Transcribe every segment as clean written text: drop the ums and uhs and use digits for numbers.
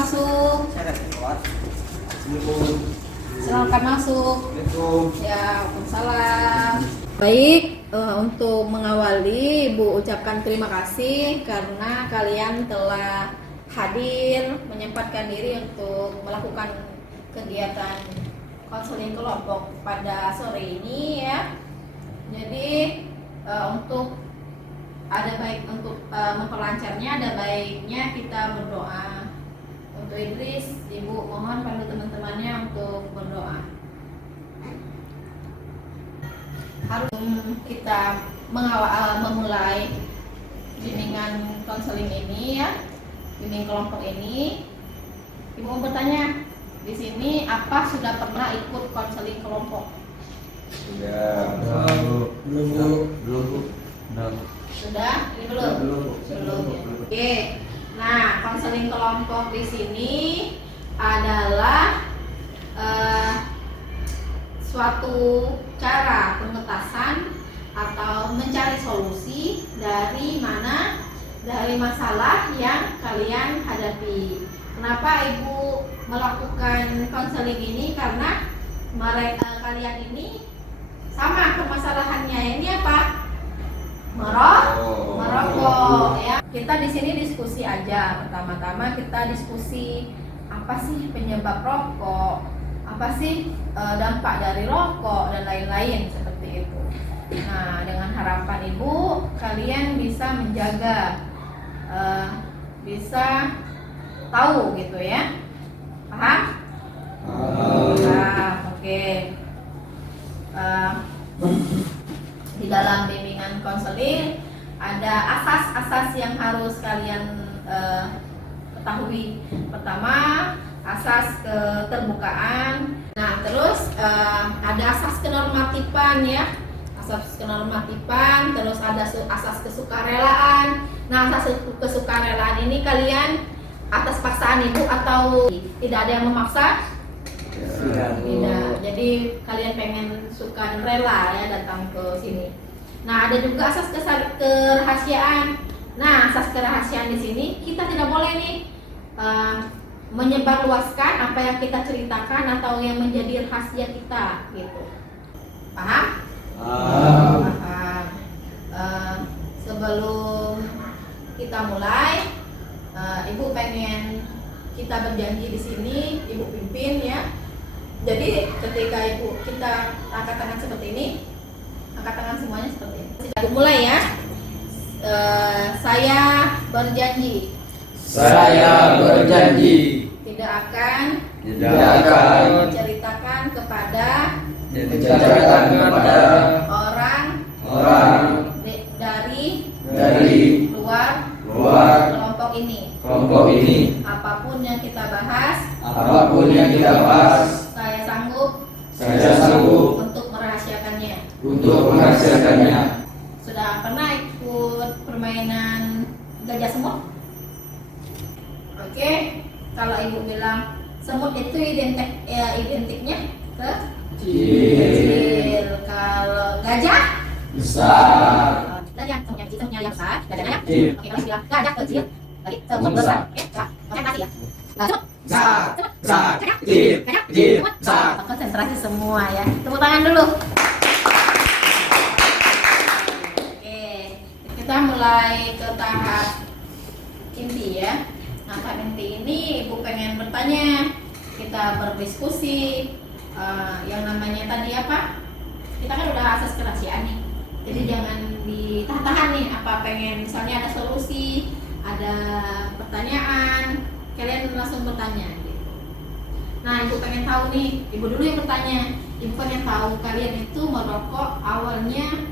masuk. Silakan masuk. Ya, waalaikumsalam. Baik, untuk mengawali Ibu ucapkan terima kasih karena kalian telah hadir menyempatkan diri untuk melakukan kegiatan konseling kelompok pada sore ini ya. Jadi untuk memperlancarnya ada baiknya kita berdoa. Untuk Idris, Ibu mohon pandu teman-temannya untuk berdoa. Harus kita memulai bimbingan konseling ini ya, bimbing kelompok ini. Ibu mau bertanya, di sini apa sudah pernah ikut konseling kelompok? Sudah? Ini belum? Belum. Oke. Nah, konseling kelompok di sini adalah suatu cara pengetasan atau mencari solusi dari masalah yang kalian hadapi. Kenapa Ibu melakukan konseling ini? Karena kalian ini sama permasalahannya. Ini apa? Merokok ya. Kita di sini diskusi aja. Pertama-tama kita diskusi apa sih penyebab rokok, apa sih dampak dari rokok dan lain-lain seperti itu. Nah, dengan harapan Ibu kalian bisa menjaga, bisa tahu gitu ya. Paham? Nah, oke. Di dalam bimbingan konseling ada asas-asas yang harus kalian ketahui. Pertama, asas keterbukaan. Nah, terus ada asas kenormatifan ya. Asas kenormatifan, terus ada asas kesukarelaan. Nah, asas kesukarelaan ini kalian atas paksaan Ibu atau tidak ada yang memaksa? Tidak. Jadi kalian pengen suka dan rela ya datang ke sini. Nah, ada juga asas kerahasiaan. Nah, asas kerahasiaan di sini kita tidak boleh nih menyebarluaskan apa yang kita ceritakan atau yang menjadi rahasia kita gitu. Paham? Paham. Sebelum kita mulai, Ibu pengen kita berjanji di sini, Ibu pimpin ya. Jadi ketika kita angkat tangan seperti ini, angkat tangan semuanya seperti ini. Ibu mulai ya. Saya berjanji. Saya berjanji Tidak akan menceritakan kepada orang dari luar kelompok ini. Apapun yang kita bahas, saya sanggup untuk merahasiakannya. Sudah pernah ikut permainan gajah semut? Oke, kalau Ibu bilang semut itu identiknya kecil. Kalau gajah besar. Tadi yang semutnya yang besar, gajahnya kecil. Oke, kalau bilang gajah kecil, tadi semut besar. Oke, konsentrasi ya. Semut besar, kecil, besar. Konsentrasi semua ya. Tepuk tangan dulu. Oke, kita mulai ke tahap inti ya. Nah, tahap inti ini Ibu pengen bertanya, kita berdiskusi. Yang namanya tadi apa? Kita kan udah asas kerahasiaan nih. Jadi jangan ditahan-tahan nih. Apa pengen misalnya ada solusi, ada pertanyaan, kalian langsung bertanya gitu. Nah, Ibu pengen tahu nih, Ibu dulu yang bertanya. Ibu pengen tahu kalian itu merokok awalnya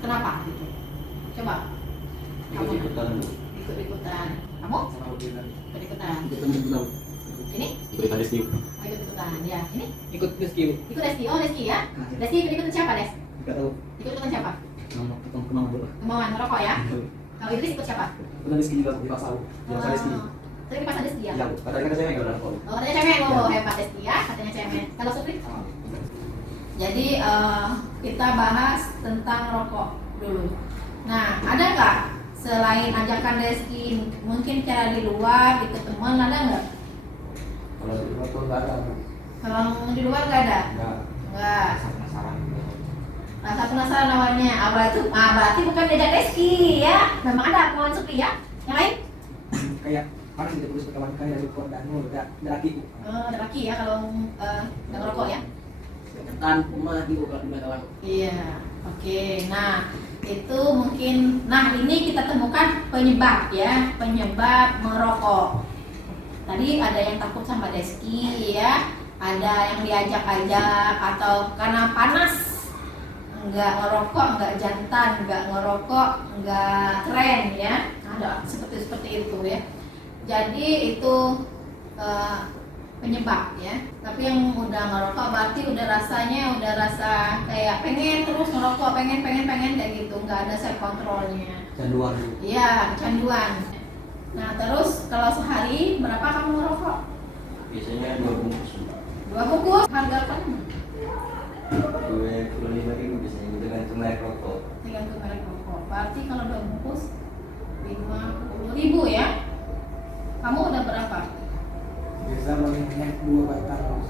kenapa gitu. Coba. Kamu ikut-ikutan. Kamu? Ikut-ikutan. Ini? Ikut rescue. Oh, ikut-ikutan. Ya, ini? Ikut rescue. Ikut Reski. Oh, Reski ya. Reski ikut-ikutan siapa, Des? Enggak tahu. Ikut-ikutan siapa? Kemana dulu. Kemauan merokok ya. Kalau Idris ikut siapa? Ikut rescue juga di pasar. Yang saya rescue. Tapi pas ada Reski ya? Ya, katanya saya enggak ada rokok. Oh, katanya cemen. Oh, hebat Reski ya. Katanya cemen. Kalau Supri? Jadi kita bahas tentang rokok dulu. Nah, ada nggak Selain ajakan Reski, mungkin cara di luar, di ketemuan ada nggak? Kalau di foto nggak ada. Kalau di luar nggak ada? Nggak. Rasa penasaran. Rasa penasaran awalnya. Awal itu, berarti bukan diajak Reski ya. Memang ada hubungan sepi ya. Yang lain? Kayak panas gitu terus kawan kayak dari kok dan mau udah laki. Ada laki ya kalau nggak ngerokok ya. Kan rumah gitu kalau di kawan. Iya. Oke. Nah itu mungkin. Nah ini kita temukan penyebab ya. Penyebab merokok. Tadi ada yang takut sama Reski ya. Ada yang diajak-ajak atau karena panas. Nggak ngerokok, nggak jantan, nggak ngerokok, nggak keren ya. Ada seperti itu ya. Jadi itu penyebab ya. Tapi yang udah ngerokok berarti udah rasa kayak pengen terus ngerokok, pengen kayak gitu, nggak ada self controlnya. Canduan. Iya, kecanduan. Nah terus kalau sehari berapa kamu ngerokok? Biasanya 2 bungkus. 2 bungkus. Harga apa? 25.000 biasanya tergantung merek rokok. Tergantung merek rokok. Berarti kalau 2 bungkus 50.000 ya. Kamu udah berapa? Biasa paling banyak 2 batang.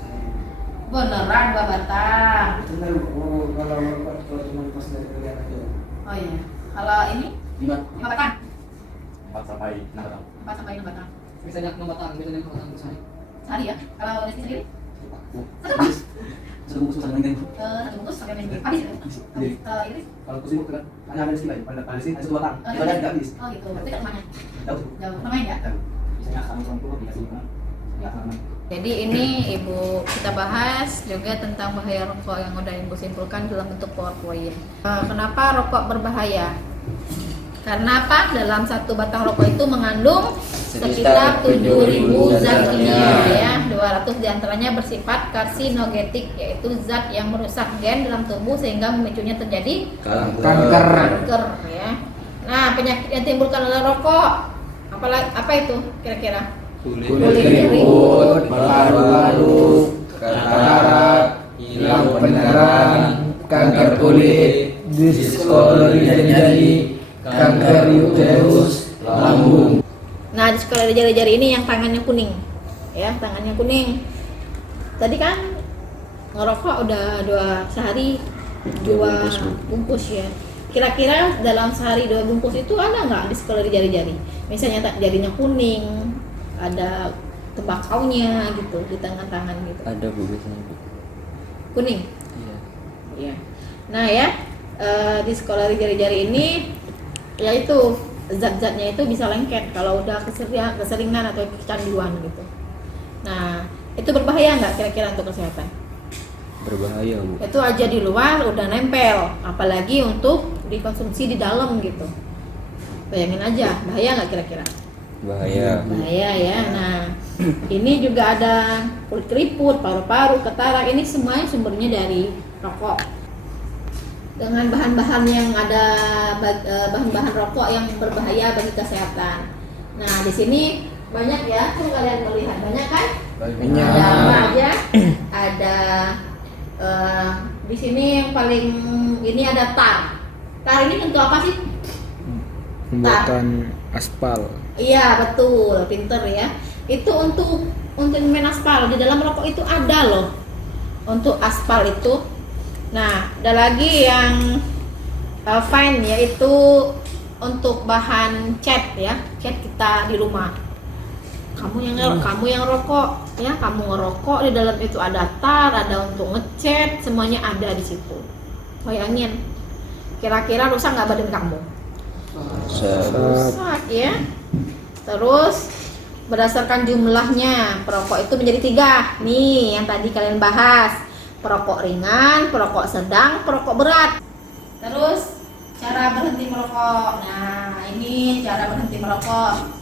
Beneran 2 batang. Benar, kalau cuma pas dari kerjaan aja. Oh iya. Kalau ini 5 batang. 4 sampai 6 batang. 4 sampai 5 batang. Biasanya 6 batang, biasanya 6 batang sehari. Sehari ya. Kalau Reski sendiri? Habis. Satu bungkus sama dengan 1 bungkus sampai minggu. Habis ya? Jadi, Kalau ini? kalau kusibuk kan hanya ada sih lain, pada sini ada 1 batang. Itu aja enggak habis. Oh gitu. Berarti dekat rumahnya. Tahu. Jauh. Lumayan ya. Tahu. Biasanya sama orang tua dikasih rumah. Ya, sama. Jadi ini Ibu kita bahas juga tentang bahaya rokok yang udah Ibu simpulkan dalam bentuk PowerPoint. Kenapa rokok berbahaya? Karena apa? Dalam 1 batang rokok itu mengandung sekitar 7.000 zat kimia ya. 200 diantaranya bersifat karsinogenik, yaitu zat yang merusak gen dalam tubuh sehingga memicunya terjadi kanker ya. Nah penyakit yang timbulkan oleh rokok apa itu kira-kira? Kulit keriput, paru-paru, katarak, hilang pendengaran, kanker kulit, diskolori jari-jari, kanker uterus, lambung. Nah, di sekolah jari-jari ini yang tangannya kuning. Ya, tangannya kuning. Tadi kan ngerokok udah sehari 2 bungkus ya. Kira-kira dalam sehari 2 bungkus itu ada nggak di sekolah jari-jari? Misalnya jarinya kuning, ada tembakaunya gitu di tangan-tangan gitu. Ada Bu biasanya Bu. Kuning. Iya. Iya. Nah ya, di sekolah jari-jari ini yaitu zat-zatnya itu bisa lengket kalau udah keseringan atau kecanduan gitu. Nah, itu berbahaya nggak kira-kira untuk kesehatan? Berbahaya Bu. Itu aja di luar udah nempel, apalagi untuk dikonsumsi di dalam gitu. Bayangin aja, bahaya nggak kira-kira? Bahaya. Bahaya ya. Nah, ini juga ada kulit keriput, paru-paru, katarak. Ini semuanya sumbernya dari rokok. Dengan bahan-bahan yang ada bahan-bahan rokok yang berbahaya bagi kesehatan. Nah, di sini banyak ya, tuh kalian melihat banyak kan? Banyak. Ada apa aja? Ada di sini yang paling ini ada tar. Tar ini untuk apa sih? Pembuatan aspal. Iya betul, pinter ya. Itu untuk main aspal. Di dalam rokok itu ada loh untuk aspal itu. Nah, ada lagi yang fine, yaitu untuk bahan cat ya, cat kita di rumah. Kamu yang rokok ya, kamu ngerokok di dalam itu ada tar, ada untuk ngecat, semuanya ada di situ. Bayangin, kira-kira rusak nggak badan kamu? Rusak ya. Terus berdasarkan jumlahnya, perokok itu menjadi 3. Nih, yang tadi kalian bahas. Perokok ringan, perokok sedang, perokok berat. Terus cara berhenti merokok. Nah, ini cara berhenti merokok.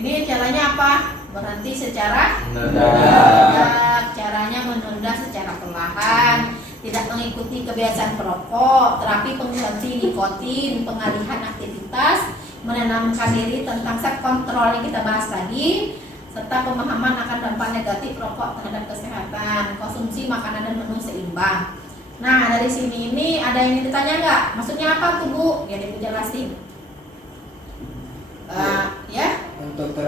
Ini caranya apa? Berhenti secara mendadak. Caranya menunda secara perlahan. Tidak mengikuti kebiasaan perokok, terapi pengganti nikotin, pengalihan aktivitas, menanamkan diri tentang self control yang kita bahas tadi, serta pemahaman akan dampak negatif rokok terhadap kesehatan, konsumsi makanan dan menu seimbang. Nah, dari sini ini ada yang ditanya nggak? Maksudnya apa tuh Bu? Biar Ibu jelasin.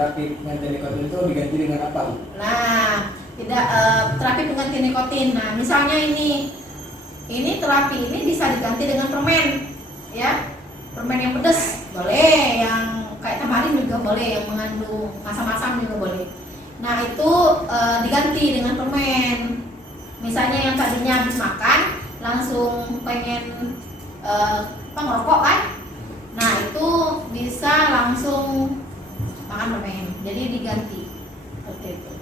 terapi penganti nikotin itu diganti dengan apa, Bu? Nah, tidak terapi pengganti nikotin. Nah, misalnya ini terapi ini bisa diganti dengan permen, ya. Permen yang pedas boleh, yang kayak tamarin juga boleh, yang mengandung asam-asam juga boleh. Nah, itu diganti dengan permen. Misalnya yang tadinya habis makan langsung pengen ngerokok kan? Nah, itu bisa langsung makan permen. Jadi diganti seperti itu.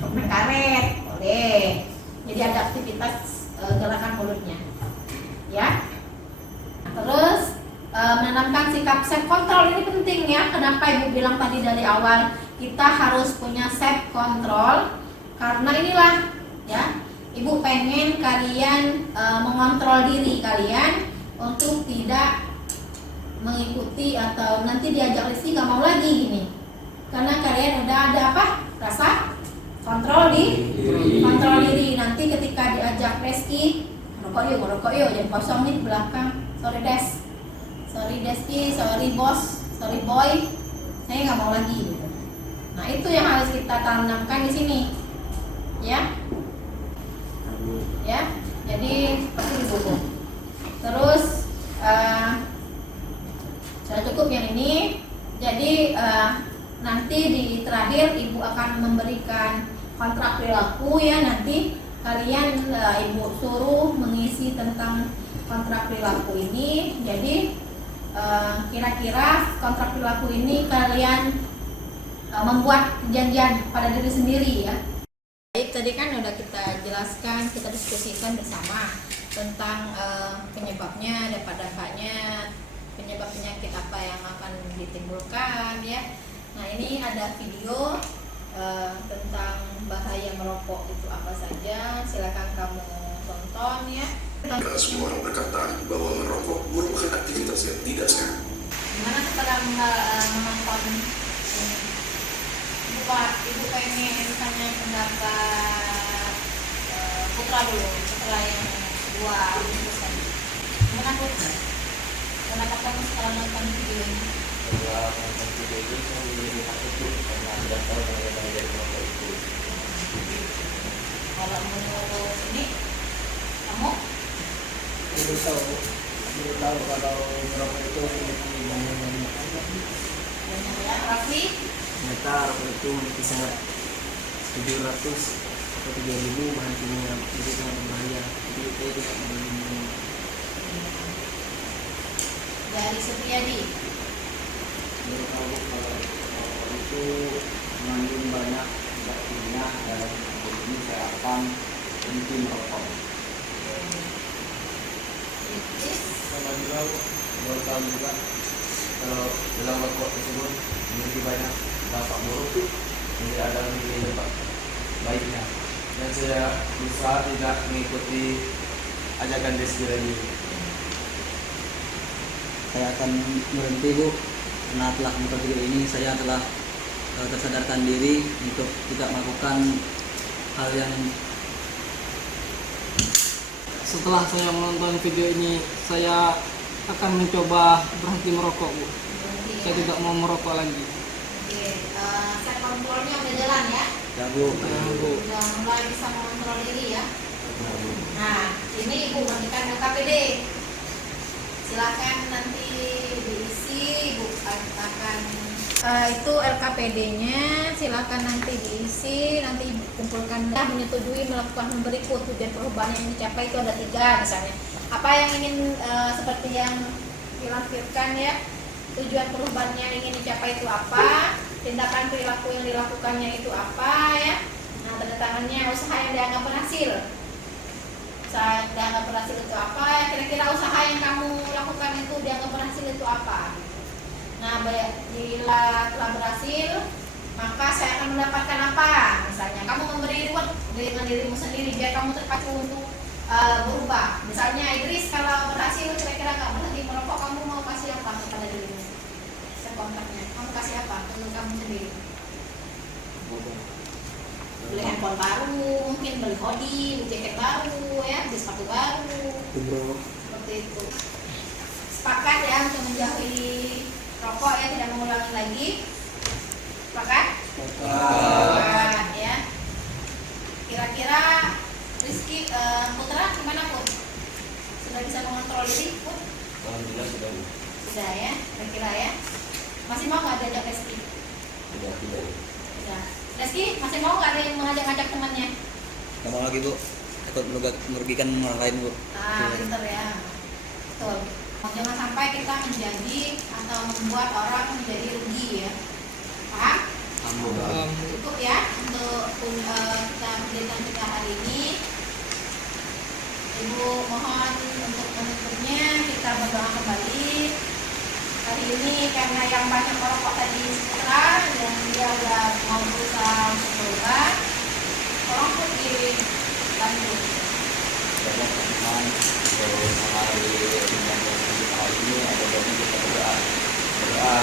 Permen karet boleh. Jadi ada aktivitas gerakan mulutnya, ya. Terus menanamkan sikap self control ini penting ya. Kenapa Ibu bilang tadi dari awal kita harus punya self control? Karena inilah ya, Ibu pengen kalian mengontrol diri kalian untuk tidak mengikuti atau nanti diajak Rizky nggak mau lagi gini. Karena kalian udah ada apa? Rasa kontrol diri. Nanti ketika diajak Rizky, ngerokok yuk, jangan kosong nih belakang. Sorry Deski, sorry bos, sorry boy, saya nggak mau lagi gitu. Nah, itu yang harus kita tanamkan di sini, ya. Jadi seperti itu. Terus sudah cukup yang ini. Jadi nanti di terakhir Ibu akan memberikan kontrak perilaku ya. Nanti kalian Ibu suruh mengisi tentang kontrak perilaku ini. Jadi kira-kira kontrak perilaku ini kalian membuat perjanjian pada diri sendiri ya. Baik, tadi kan udah kita jelaskan, kita diskusikan bersama tentang penyebabnya, dampak-dampaknya, penyebab penyakit apa yang akan ditimbulkan ya. Nah, ini ada video tentang bahaya merokok itu apa saja. Silakan kamu tonton ya. Semua orang berkata bahwa merokok merupakan aktivitas yang tidak sehat. Gimana kepada menonton ini? Ibu pengen tanya pendapat Putra dulu, setelah yang dua urusan. Gimana Putra? Pendapat kamu setelah nonton video ini? Setelah nonton video itu saya menjadi takut tuh, karena tidak tahu bagaimana dari merokok itu. Kalau menurut ini, kamu? Baru tahu kalau merokok itu memiliki banyak. Ya, Raffi? Ternyata rokok itu memiliki sangat 700 atau 3.000 bahan kimia, jadi sangat berbahaya. Jadi saya tidak menginginkan. Dari Supriyadi. Baru tahu kalau rokok itu mengandung banyak zat kimia dalam tubuh ini saya akan berhenti merokok. Sama juga baru tahu juga kalau dalam rokok tersebut memiliki banyak dampak buruk, jadi ada memiliki dampak baiknya. Dan saya berusaha tidak mengikuti ajakan Deski lagi. Saya akan berhenti, Bu, karena telah menonton video ini saya telah tersadarkan diri untuk tidak melakukan hal yang. Setelah saya menonton video ini, saya akan mencoba berhenti merokok, Bu. Saya tidak mau merokok lagi. Oke, set kontrolnya udah jalan ya? Ya, Bu. Udah mulai bisa mengontrol diri ya? Nah, ini Ibu berikan LKPD. Silakan nanti diisi, Ibu akan itu LKPD-nya silakan nanti diisi, nanti kumpulkan menyetujui melakukan berikut tujuan perubahan yang dicapai itu ada 3 misalnya. Apa yang ingin seperti yang dilampirkan ya, tujuan perubahan yang ingin dicapai itu apa, tindakan perilaku yang dilakukannya itu apa ya. Nah, tanda tangannya usaha yang dianggap berhasil. Usaha yang dianggap berhasil itu apa ya, kira-kira usaha yang kamu lakukan itu dianggap berhasil itu apa. Nah, bila telah berhasil, maka saya akan mendapatkan apa? Misalnya, kamu memberi reward dengan dirimu sendiri biar kamu terpacu untuk berubah. Misalnya, Idris kalau berhasil kira-kira nggak berhenti merokok, kamu mau kasih apa kepada dirimu? Sekontraknya, kamu kasih apa untuk kamu sendiri? Beli handphone baru, mungkin beli hoodie, beli jaket baru, ya, beli sepatu baru, seperti itu. Sepakat ya untuk menjauhi rokok ya, tidak mengulangi lagi. Sepakat? Kuat ya. Kira-kira Rizky Putra gimana Put? Sudah bisa mengontrol diri Put? Alhamdulillah sudah. Sudah ya, kira-kira ya. Masih mau nggak diajak Rizky? Sudah tidak. Sudah. Rizky masih mau nggak ada yang mengajak-ngajak temannya? Gak mau lagi bu, takut merugikan orang lain bu. Pinter ya. Betul. Jangan sampai kita menjadi atau membuat orang menjadi rugi ya. Paham? Cukup ya untuk kita pendidikan kita hari ini. Ibu mohon untuk menutupnya kita berdoa kembali. Hari ini karena yang banyak merokok tadi setelah dan dia udah mau berusaha untuk berubah, tolong pun dibantu. Banyak teman terus hari ini ada baiknya kita berdoa